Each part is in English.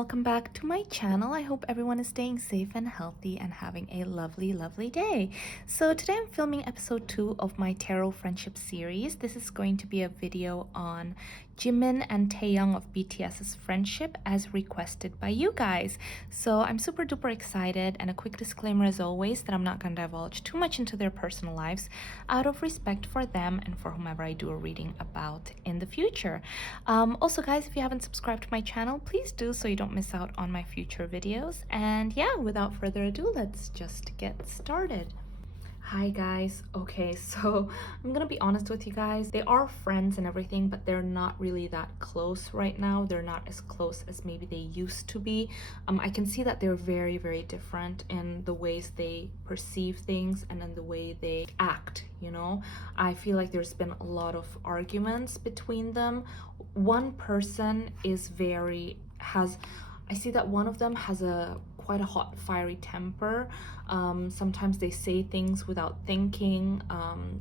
welcome back to my channel. I hope everyone is staying safe and healthy and having a lovely day. So today I'm filming episode 2 of my tarot friendship series. This is going to be a video on Jimin and Taehyung of BTS's friendship as requested by you guys. So I'm super duper excited, and a quick disclaimer as always that I'm not going to divulge too much into their personal lives out of respect for them and for whomever I do a reading about in the future. Also guys, if you haven't subscribed to my channel, please do so you don't miss out on my future videos. And yeah, without further ado, let's just get started. Hi guys. Okay, so I'm gonna be honest with you guys. They are friends and everything, but they're not really that close right now. They're not as close as maybe they used to be. I can see that they're very different in the ways they perceive things and in the way they act, you know. I feel like there's been a lot of arguments between them. One person is I see that one of them has quite a hot, fiery temper. Sometimes they say things without thinking.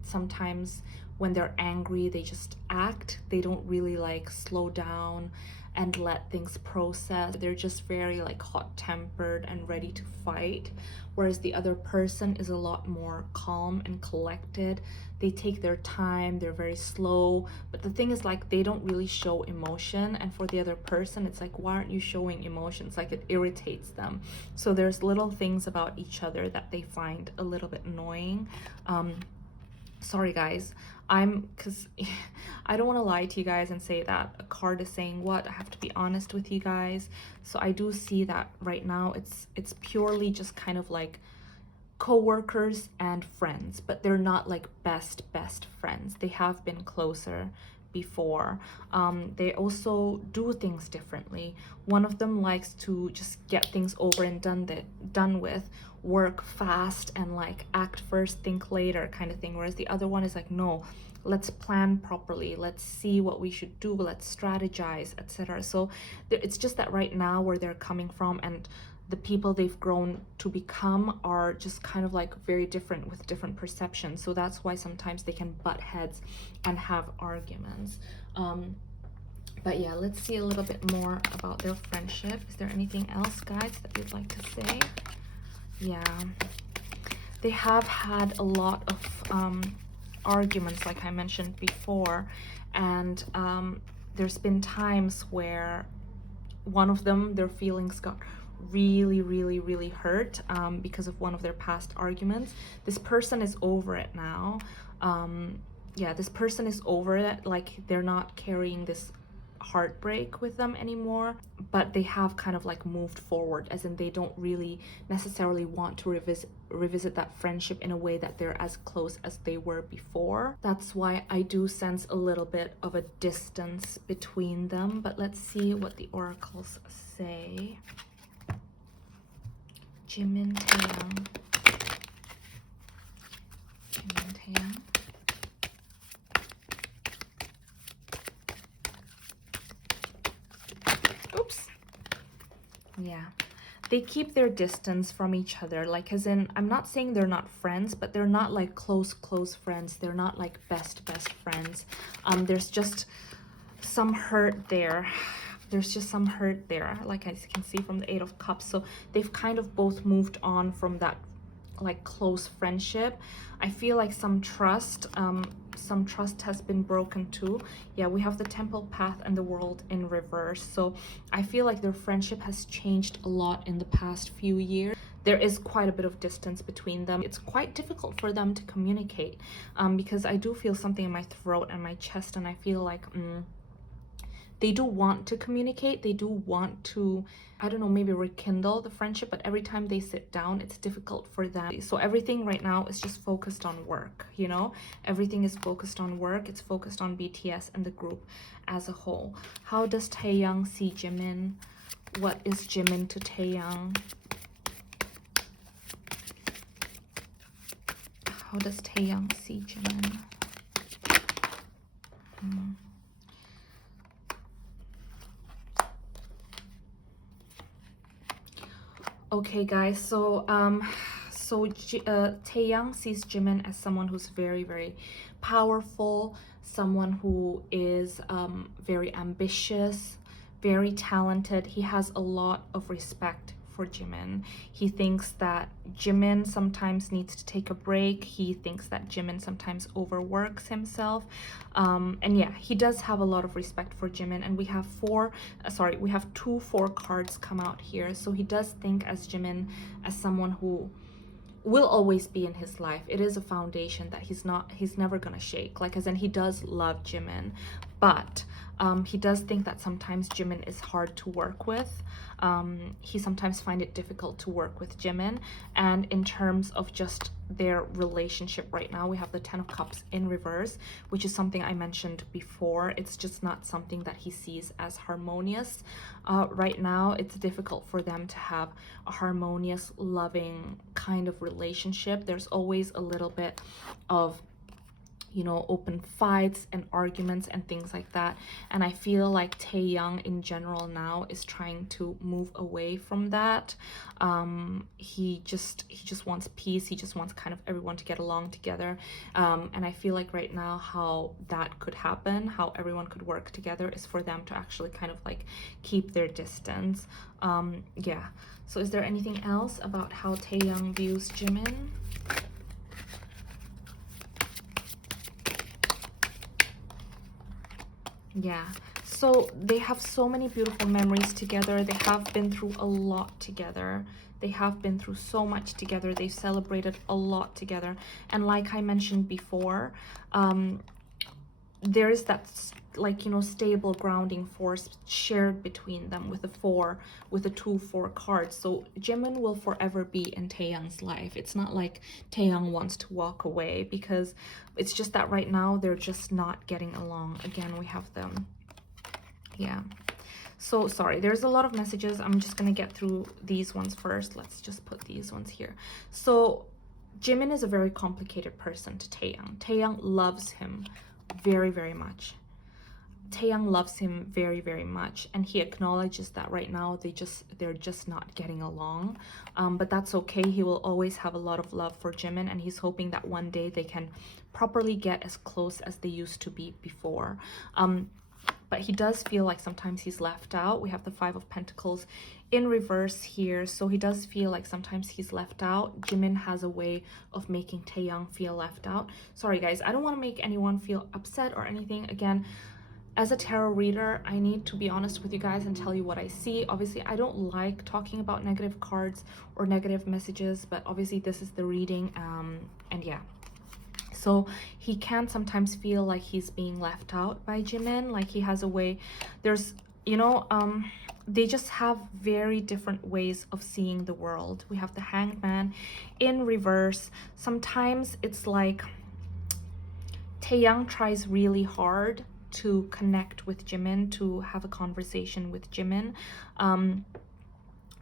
Sometimes when they're angry, they just act. They don't really like slow down and let things process. They're just very like hot-tempered and ready to fight, whereas the other person is a lot more calm and collected. They take their time, they're very slow, but the thing is, like, they don't really show emotion, and for the other person it's like, why aren't you showing emotions? Like, it irritates them. So there's little things about each other that they find a little bit annoying. Sorry guys, because I don't want to lie to you guys and say that a card is saying what. I have to be honest with you guys. So I do see that right now it's purely just kind of like co-workers and friends, but they're not like best friends. They have been closer before. They also do things differently. One of them likes to just get things over and done with, work fast and like act first, think later kind of thing, whereas the other one is like, no, let's plan properly, let's see what we should do, let's strategize, etc. So it's just that right now where they're coming from and the people they've grown to become are just kind of like very different with different perceptions. So that's why sometimes they can butt heads and have arguments. But yeah, let's see a little bit more about their friendship. Is there anything else, guys, that you'd like to say? Yeah, they have had a lot of arguments, like I mentioned before, and there's been times where one of them, their feelings got really hurt because of one of their past arguments. This person is over it now. Yeah, this person is over it. Like, they're not carrying this heartbreak with them anymore, but they have kind of like moved forward, as in they don't really necessarily want to revisit that friendship in a way that they're as close as they were before. That's why I do sense a little bit of a distance between them. But let's see what the oracles say. Jimin, Taehyung. Jimin, Taehyung. Oops. Yeah. They keep their distance from each other. Like, as in, I'm not saying they're not friends, but they're not like close friends. They're not like best friends. There's just some hurt there. There's just some hurt there, like I can see from the 8 of Cups. So they've kind of both moved on from that like close friendship. I feel like some trust has been broken too. Yeah, we have the Temple Path and the World in reverse. So I feel like their friendship has changed a lot in the past few years. There is quite a bit of distance between them. It's quite difficult for them to communicate because I do feel something in my throat and my chest, and I feel like they do want to communicate. They do want to, I don't know, maybe rekindle the friendship, but every time they sit down, it's difficult for them. So everything right now is just focused on work, you know? Everything is focused on work. It's focused on BTS and the group as a whole. How does Taehyung see Jimin? What is Jimin to Taehyung? How does Taehyung see Jimin? Okay guys, so Taehyung sees Jimin as someone who's very powerful, someone who is very ambitious, very talented. He has a lot of respect for Jimin. He thinks that Jimin sometimes needs to take a break. He thinks that Jimin sometimes overworks himself. And yeah, he does have a lot of respect for Jimin. And we have we have 2 4 cards come out here. So he does think as Jimin as someone who will always be in his life. It is a foundation that he's never gonna shake. Like, as in, he does love Jimin, but he does think that sometimes Jimin is hard to work with. He sometimes find it difficult to work with Jimin. And in terms of just their relationship right now, we have the 10 of Cups in reverse, which is something I mentioned before. It's just not something that he sees as harmonious. Right now, it's difficult for them to have a harmonious, loving kind of relationship. There's always a little bit of, you know, open fights and arguments and things like that. And I feel like Taehyung in general now is trying to move away from that. He just wants peace. He just wants kind of everyone to get along together. And I feel like right now how that could happen, how everyone could work together, is for them to actually kind of like keep their distance. Yeah. So is there anything else about how Taehyung views Jimin? Yeah, so they have so many beautiful memories together. They have been through a lot together. They have been through so much together. They've celebrated a lot together. And like I mentioned before, there is that, like, you know, stable grounding force shared between them with the 2 4 cards. So Jimin will forever be in Taehyung's life. It's not like Taehyung wants to walk away, because it's just that right now they're just not getting along. Again, we have them. Yeah. So sorry, there's a lot of messages. I'm just gonna get through these ones first. Let's just put these ones here. So Jimin is a very complicated person to Taehyung. Taehyung loves him very, very much. Taehyung loves him very, very much, and he acknowledges that right now they're just not getting along. But that's okay. He will always have a lot of love for Jimin, and he's hoping that one day they can properly get as close as they used to be before. But he does feel like sometimes he's left out. We have the 5 of Pentacles in reverse here. So he does feel like sometimes he's left out. Jimin has a way of making Taehyung feel left out. Sorry guys, I don't want to make anyone feel upset or anything. Again, as a tarot reader, I need to be honest with you guys and tell you what I see. Obviously, I don't like talking about negative cards or negative messages, but obviously this is the reading, and yeah. So he can sometimes feel like he's being left out by Jimin, like he has a way, there's, you know, they just have very different ways of seeing the world. We have the Hanged Man in reverse. Sometimes it's like Taehyung tries really hard to connect with Jimin, to have a conversation with Jimin,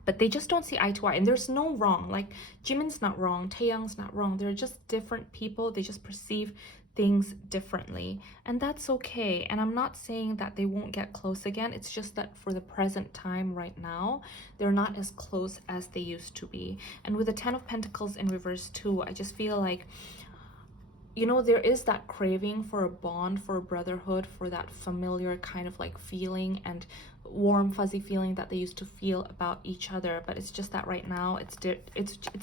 but they just don't see eye to eye. And there's no wrong, like Jimin's not wrong, Taehyung's not wrong. They're just different people. They just perceive things differently, and that's okay. And I'm not saying that they won't get close again. It's just that for the present time right now, they're not as close as they used to be. And with the 10 of Pentacles in reverse too, I just feel like, you know, there is that craving for a bond, for a brotherhood, for that familiar kind of like feeling and warm fuzzy feeling that they used to feel about each other. But it's just that right now it's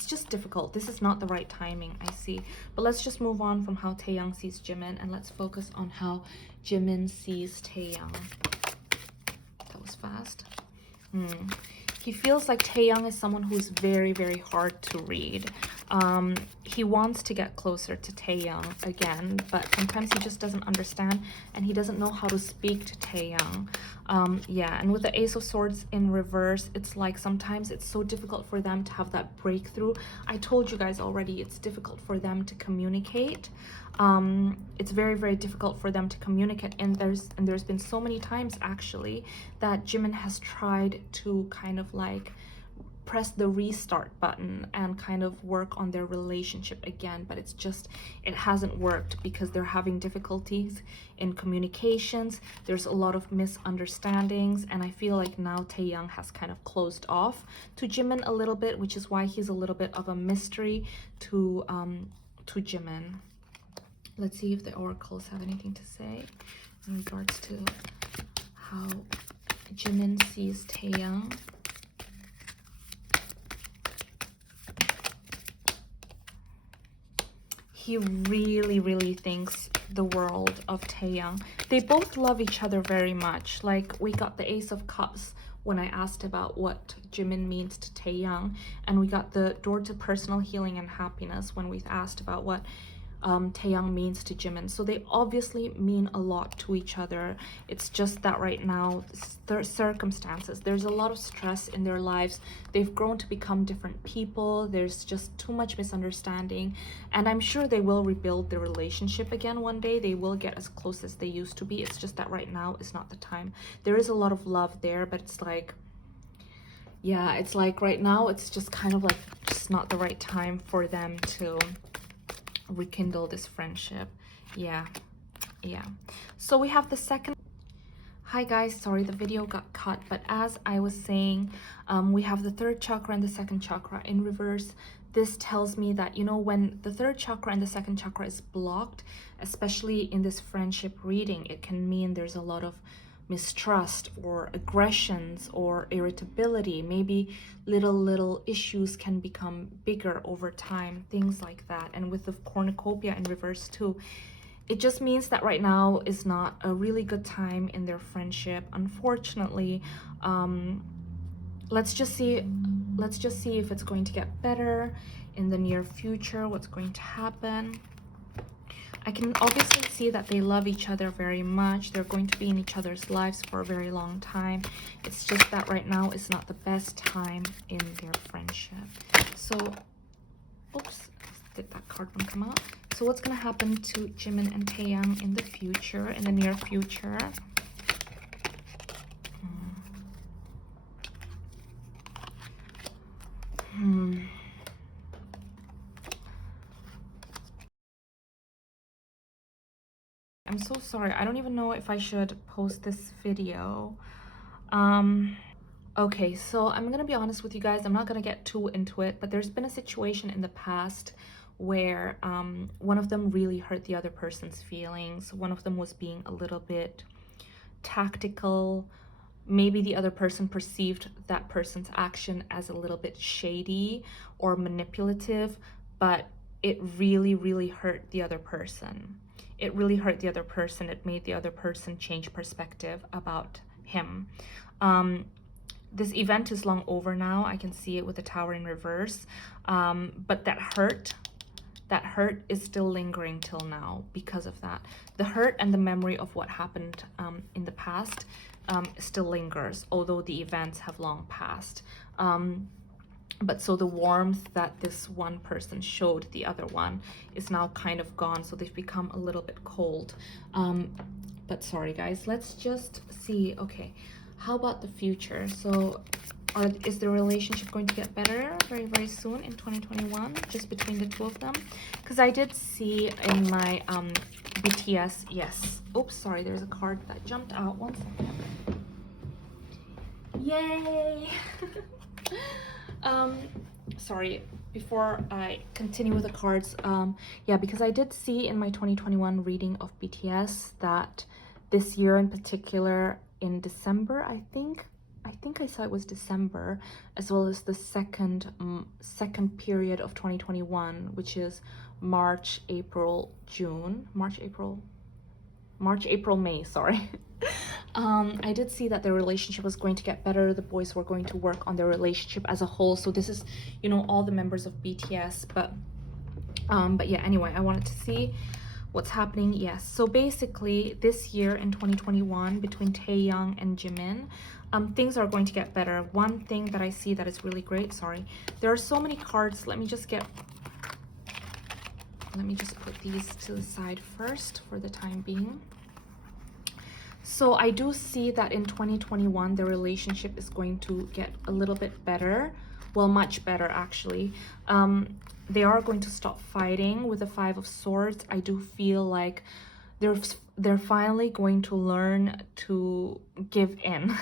just difficult. This is not the right timing, I see. But let's just move on from how Taehyung sees Jimin, and let's focus on how Jimin sees Taehyung. That was fast. He feels like Taehyung is someone who's very, very hard to read. He wants to get closer to Taehyung again, but sometimes he just doesn't understand, and he doesn't know how to speak to Taehyung. Yeah, and with the Ace of Swords in reverse, it's like sometimes it's so difficult for them to have that breakthrough. I told you guys already, it's difficult for them to communicate. It's very, very difficult for them to communicate, and there's been so many times actually that Jimin has tried to kind of like press the restart button and kind of work on their relationship again, but it hasn't worked because they're having difficulties in communications. There's a lot of misunderstandings, and I feel like now Taehyung has kind of closed off to Jimin a little bit, which is why he's a little bit of a mystery to Jimin. Let's see if the oracles have anything to say in regards to how Jimin sees Taehyung. He really, really thinks the world of Taehyung. They both love each other very much. Like, we got the Ace of Cups when I asked about what Jimin means to Taehyung, and we got the door to personal healing and happiness when we asked about what Taehyung means to Jimin. So they obviously mean a lot to each other. It's just that right now, their circumstances, there's a lot of stress in their lives. They've grown to become different people. There's just too much misunderstanding, and I'm sure they will rebuild their relationship again one day. They will get as close as they used to be. It's just that right now is not the time. There is a lot of love there, but it's like, yeah, it's like right now it's just kind of like just not the right time for them to rekindle this friendship. Yeah. So we have the second. Hi guys, sorry the video got cut, but as I was saying, we have the third chakra and the second chakra in reverse. This tells me that, you know, when the third chakra and the second chakra is blocked, especially in this friendship reading, it can mean there's a lot of mistrust or aggressions or irritability. Maybe little issues can become bigger over time, things like that. And with the cornucopia in reverse too, it just means that right now is not a really good time in their friendship, unfortunately. Let's just see if it's going to get better in the near future, what's going to happen. I can obviously see that they love each other very much. They're going to be in each other's lives for a very long time. It's just that right now is not the best time in their friendship. So, oops, did that card one come out? So what's going to happen to Jimin and Taehyung in the future, in the near future? I'm so sorry. I don't even know if I should post this video. Okay, so I'm gonna be honest with you guys. I'm not gonna get too into it, but there's been a situation in the past where one of them really hurt the other person's feelings. One of them was being a little bit tactical. Maybe the other person perceived that person's action as a little bit shady or manipulative, but it really hurt the other person. It really hurt the other person. It made the other person change perspective about him. This event is long over now. I can see it with the tower in reverse, but that hurt is still lingering till now because of that. The hurt and the memory of what happened in the past still lingers, although the events have long passed. But so the warmth that this one person showed the other one is now kind of gone, so they've become a little bit cold. But sorry guys, let's just see. Okay, how about the future? So is the relationship going to get better very soon in 2021, just between the two of them? Because I did see in my BTS, yes. Oops, sorry, there's a card that jumped out. 1 second. Yay! Sorry, before I continue with the cards, yeah, because I did see in my 2021 reading of BTS that this year in particular, in December, I think I saw it was December, as well as the second period of 2021, which is March, April, May, sorry. I did see that their relationship was going to get better. The boys were going to work on their relationship as a whole. So this is, you know, all the members of BTS. But yeah, anyway, I wanted to see what's happening. Yes, so basically this year in 2021, between Taehyung and Jimin, things are going to get better. One thing that I see that is really great, sorry, there are so many cards. Let me just put these to the side first for the time being. So I do see that in 2021, the relationship is going to get a little bit better. Well, much better, actually. They are going to stop fighting with the Five of Swords. I do feel like they're finally going to learn to give in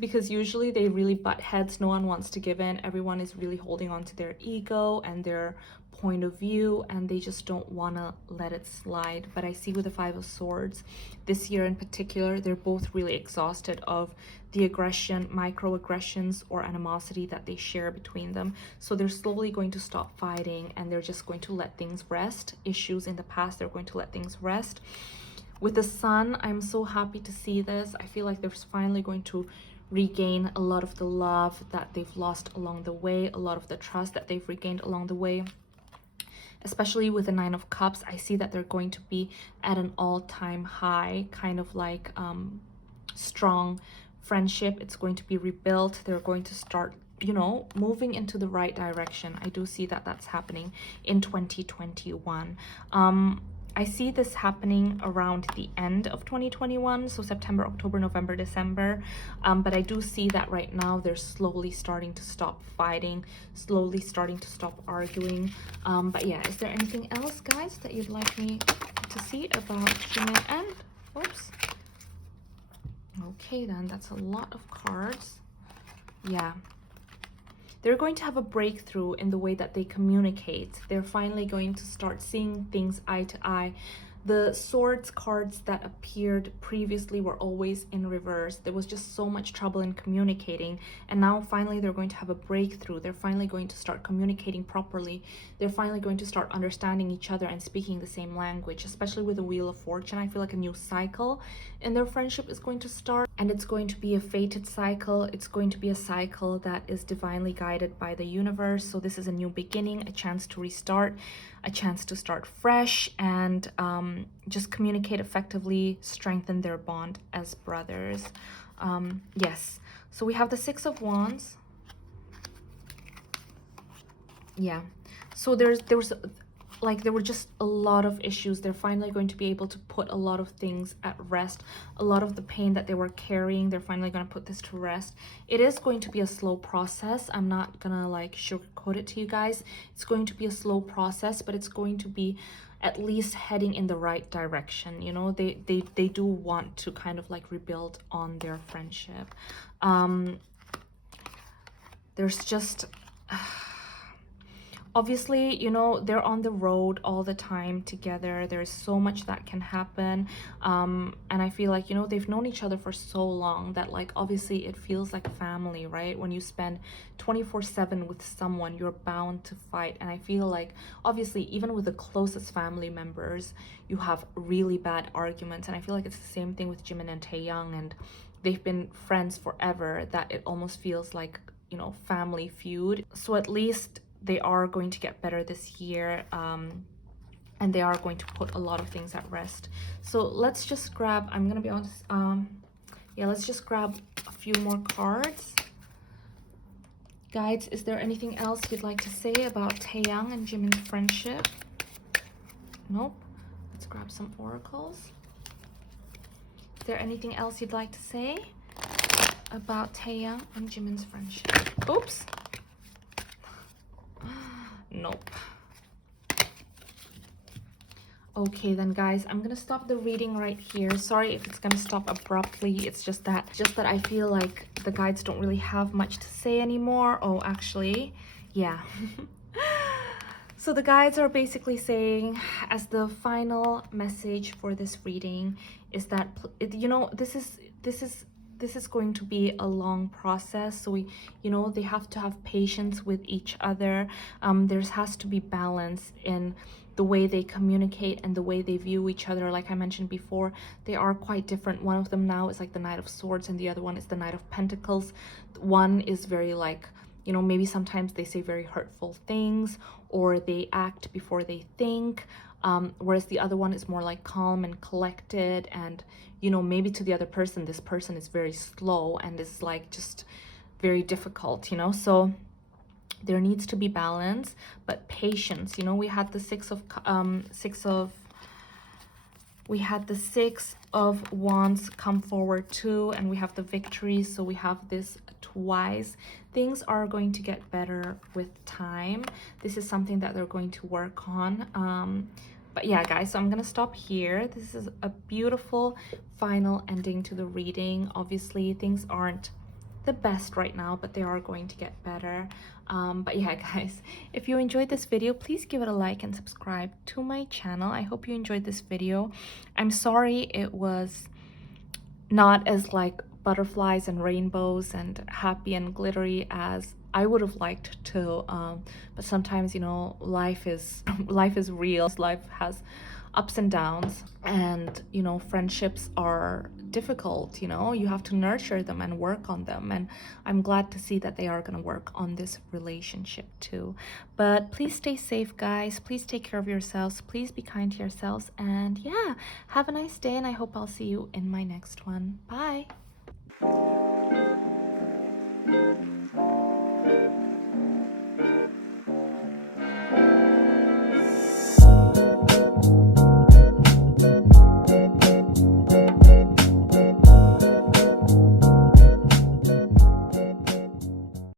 because usually they really butt heads. No one wants to give in. Everyone is really holding on to their ego and they're point of view and they just don't want to let it slide. But I see with the Five of Swords this year in particular, they're both really exhausted of the aggression, microaggressions or animosity that they share between them. So they're slowly going to stop fighting and they're just going to let things rest. Issues in the past, they're going to let things rest. With the Sun, I'm so happy to see this. I feel like they're finally going to regain a lot of the love that they've lost along the way, a lot of the trust that they've regained along the way. Especially with the Nine of Cups, I see that they're going to be at an all-time high, kind of like strong friendship. It's going to be rebuilt. They're going to start, you know, moving into the right direction. I do see that that's happening in 2021. I see this happening around the end of 2021, so September, October, November, December. But I do see that right now they're slowly starting to stop fighting, slowly starting to stop arguing. But yeah, is there anything else, guys, that you'd like me to see about Jimin and... Oops. Okay, then, that's a lot of cards. Yeah. They're going to have a breakthrough in the way that they communicate. They're finally going to start seeing things eye to eye. The Swords cards that appeared previously were always in reverse. There was just so much trouble in communicating, and now finally they're going to have a breakthrough. They're finally going to start communicating properly. They're finally going to start understanding each other and speaking the same language, especially with the Wheel of Fortune. I feel like a new cycle in their friendship is going to start, and it's going to be a fated cycle. It's going to be a cycle that is divinely guided by the universe. So this is a new beginning, a chance to restart, a chance to start fresh, and just communicate effectively, strengthen their bond as brothers. Yes, so we have the Six of Wands. Yeah, so there were just a lot of issues. They're finally going to be able to put a lot of things at rest. A lot of the pain that they were carrying, they're finally going to put this to rest. It is going to be a slow process. I'm not gonna like sugarcoat it to you guys. It's going to be a slow process, but it's going to be at least heading in the right direction. You know, they do want to kind of like rebuild on their friendship. There's just obviously, you know, they're on the road all the time together. There's so much that can happen. And I feel like, you know, they've known each other for so long that, like, obviously it feels like family, right? When you spend 24/7 with someone, you're bound to fight. And I feel like, obviously, even with the closest family members, you have really bad arguments. And I feel like it's the same thing with Jimin and Taehyung, and they've been friends forever, that it almost feels like, you know, family feud. So at least they are going to get better this year, and they are going to put a lot of things at rest. So let's just grab, I'm gonna be honest, yeah, let's just grab a few more cards. Guides, is there anything else you'd like to say about Taehyung and Jimin's friendship? Nope. Let's grab some oracles. Is there anything else you'd like to say about Taehyung and Jimin's friendship? Oops. Nope. Okay then, guys, I'm gonna stop the reading right here. Sorry if it's gonna stop abruptly. It's just that I feel like the guides don't really have much to say anymore. Oh, actually, yeah. So the guides are basically saying, as the final message for this reading, is that, you know, this is going to be a long process. So you know, they have to have patience with each other. There has to be balance in the way they communicate and the way they view each other. Like I mentioned before, they are quite different. One of them now is like the Knight of Swords, and the other one is the Knight of Pentacles. One is very like, you know, maybe sometimes they say very hurtful things, or they act before they think. Whereas the other one is more like calm and collected, and, you know, maybe to the other person, this person is very slow and is like just very difficult, you know. So there needs to be balance, but patience. You know, we had the Six of Wands come forward too, and we have the Victory, so we have this twice. Things are going to get better with time. This is something that they're going to work on. But yeah, guys, so I'm gonna stop here. This is a beautiful final ending to the reading. Obviously, things aren't the best right now, but they are going to get better. But yeah, guys, if you enjoyed this video, please give it a like and subscribe to my channel. I hope you enjoyed this video. I'm sorry it was not as like butterflies and rainbows and happy and glittery as I would have liked to, but sometimes, you know, life is life is real. Life has ups and downs, and you know, friendships are difficult. You know, you have to nurture them and work on them, and I'm glad to see that they are going to work on this relationship too. But please stay safe, guys. Please take care of yourselves. Please be kind to yourselves, and yeah, have a nice day, and I hope I'll see you in my next one. Bye.